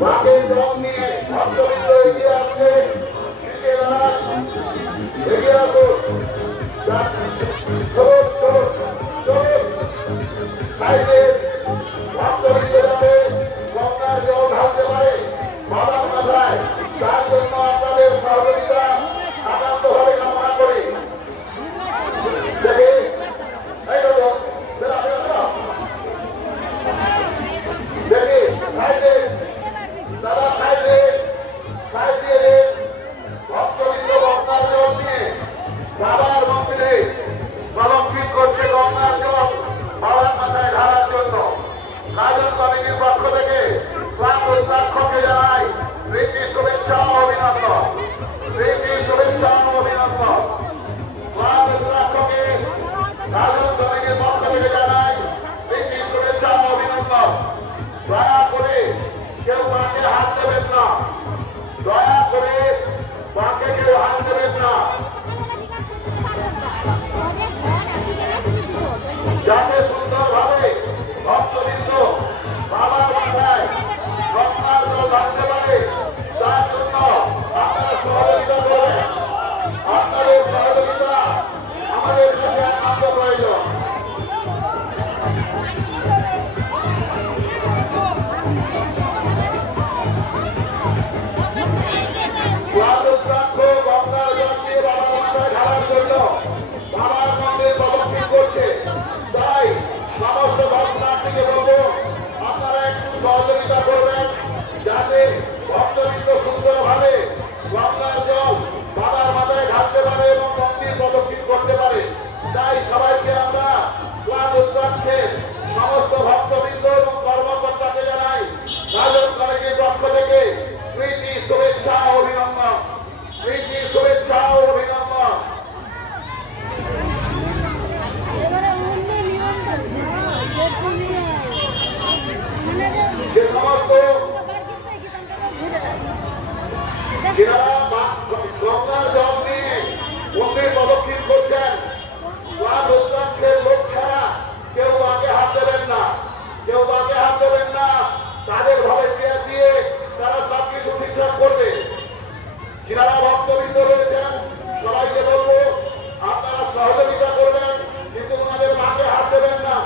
বাঘের রং নিয়ে ভক্তবৃন্দ এগিয়ে আসছে, এগিয়ে আসুন, চলুন চলুন চলুন, সাইডে ভক্তবৃন্দ যাতে গঙ্গার জল ঢালতে পারে বাবার মাথায়, তার জন্য আপনাদের সহযোগিতা একান্তভাবে কামনা করি। দেখি দেখি সাইডে দাদা, সাইডে সাইড দিয়ে ভক্তবৃন্দ গঙ্গার জল নিয়ে বাবার মন্দিরে প্রদক্ষিণ করছে। গঙ্গার জল বাবার মাথায় ঢালার জন্য রাজন কমিটির পক্ষ থেকে প্রাক্ষকে জানাই প্রীতি শুভেচ্ছা ও অভিনন্দন, প্রীতি শুভেচ্ছা ও অভিনন্দন। প্রাক্ষকে রাজন কমিটির পক্ষ থেকে জানাই প্রীতি শুভেচ্ছা ও অভিনন্দন। দয়া করে কেউ মাকে হাত দেবেন না, দয়া করে মাকে কেউ হাত দেবেন না, যাতে সুন্দরভাবে ভক্তবৃন্দ বাবার মাথায় গঙ্গার জল ঢালতে পারে, তার জন্য আপনারা সহযোগিতা করবেন। আপনাদের সহযোগিতা আমাদের কাছে একান্ত প্রয়োজন। গঙ্গার জল দিয়ে বাবার মাথায় ঢালার জন্য বাবার মন্দিরে প্রদক্ষিণ করছে। তাই সমস্ত দর্শনার্থীকে বলবো আপনারা একটু সহযোগিতা করবেন, যাতে ভক্তবৃন্দ সুন্দরভাবে গঙ্গার জল বাবার মাথায় ঢালতে পারে এবং মন্দির প্রদক্ষিণ করতে পারে। তাই সবাইকে আমরা ক্লাব উত্তরাখণ্ডের সমস্ত ভক্তবৃন্দ এবং কর্মকর্তাকে জানাই রাজন কমিটির পক্ষ থেকে প্রীতি শুভেচ্ছা ও অভিনন্দন, প্রীতি শুভেচ্ছা ও অভিনন্দন। যে সমস্ত গঙ্গার জল নিয়ে মন্দির প্রদক্ষিণ করছেন, ক্লাব উত্তরাখণ্ডের লোক ছাড়া কেউ আগে হাত দেবেন না, কেউ আগে হাত দেবেন না। তাদের ভলেন্টিয়ার দিয়ে তারা সবকিছু ঠিকঠাক করবে। যারা ভক্তবৃন্দ রয়েছেন সবাইকে বলবো আপনারা সহযোগিতা করবেন, কিন্তু ওনাদের মাকে হাত দেবেন না।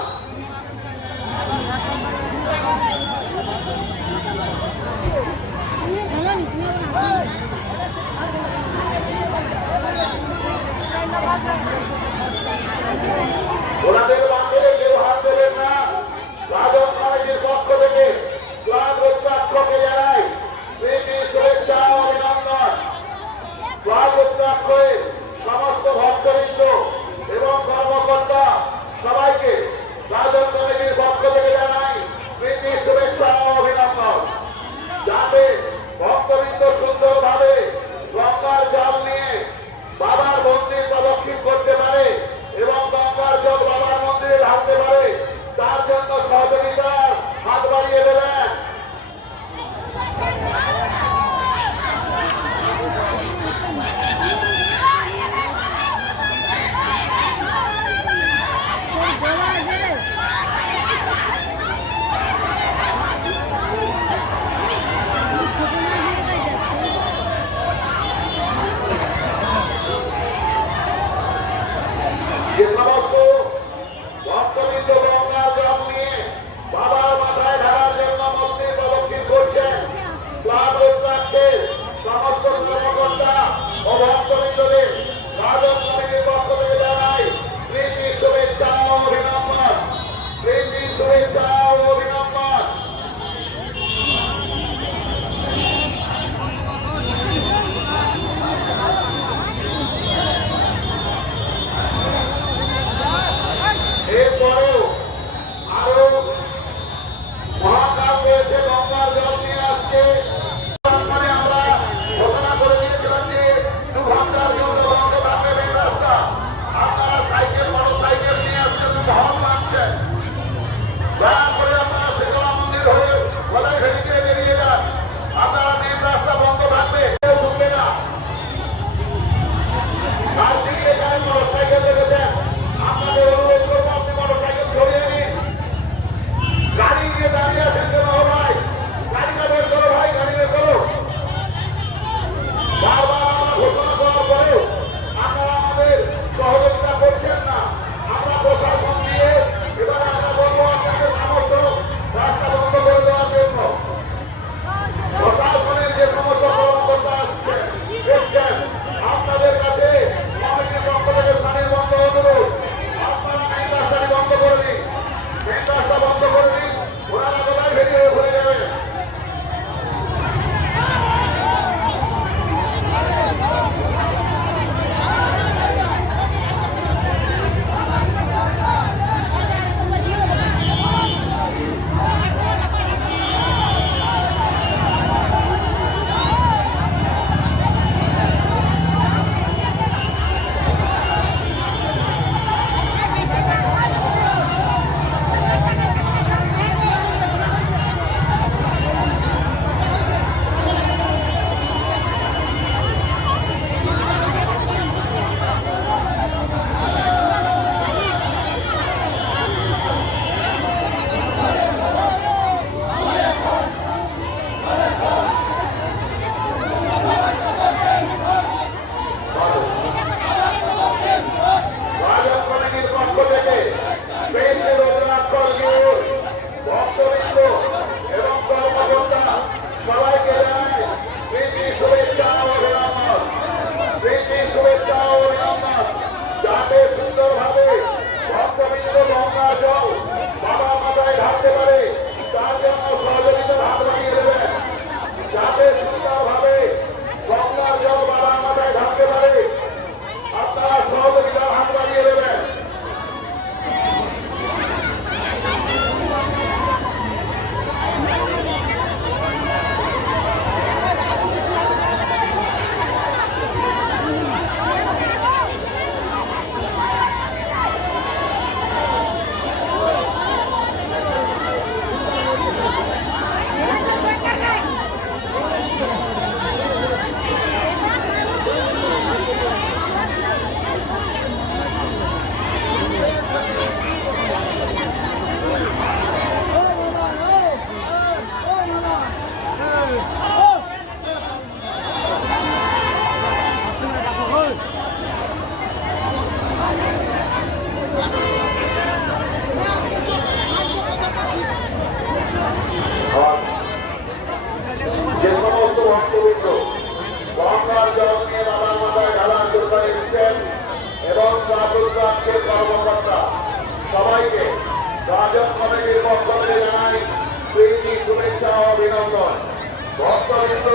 ভক্তবৃন্দ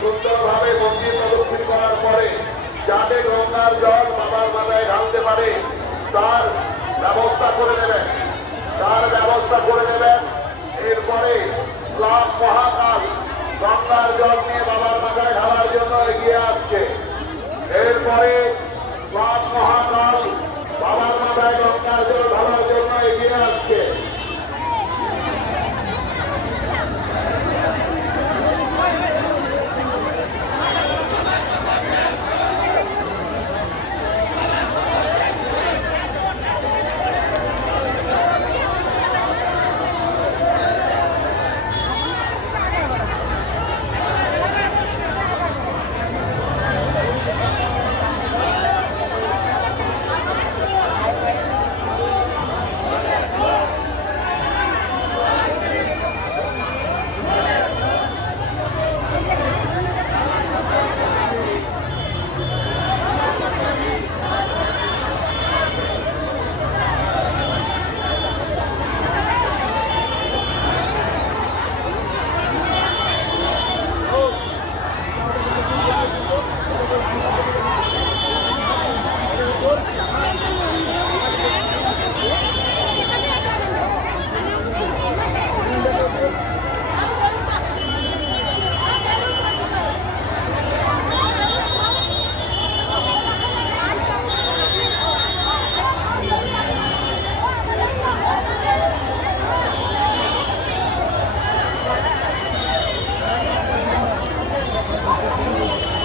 সুন্দরভাবে মন্দির প্রদক্ষিণ করার পরে যাতে গঙ্গার জল বাবার মাথায় ঢালতে পারে তার ব্যবস্থা করে নেবেন। এরপরে ক্লাব মহাকাল গঙ্গার জল নিয়ে বাবার মাথায় ঢালার জন্য এগিয়ে আসছে। এরপরে ক্লাব মহাকাল বাবার মাথায় গঙ্গার জল ঢালার জন্য এগিয়ে আসছে।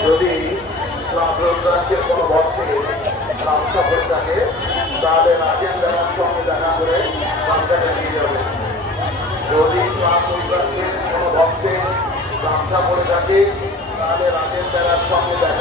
যদি রাজ্যের কোনো ভক্তের রাস্তা হয়ে থাকে তাহলে রাজের দ্বারার সঙ্গে দেখা করে রাস্তাটা নিয়ে যাবে। যদি রাজ্যের কোনো ভক্তের রাস্তা পড়ে থাকে তাহলে রাজের দ্বারার সঙ্গে দেখা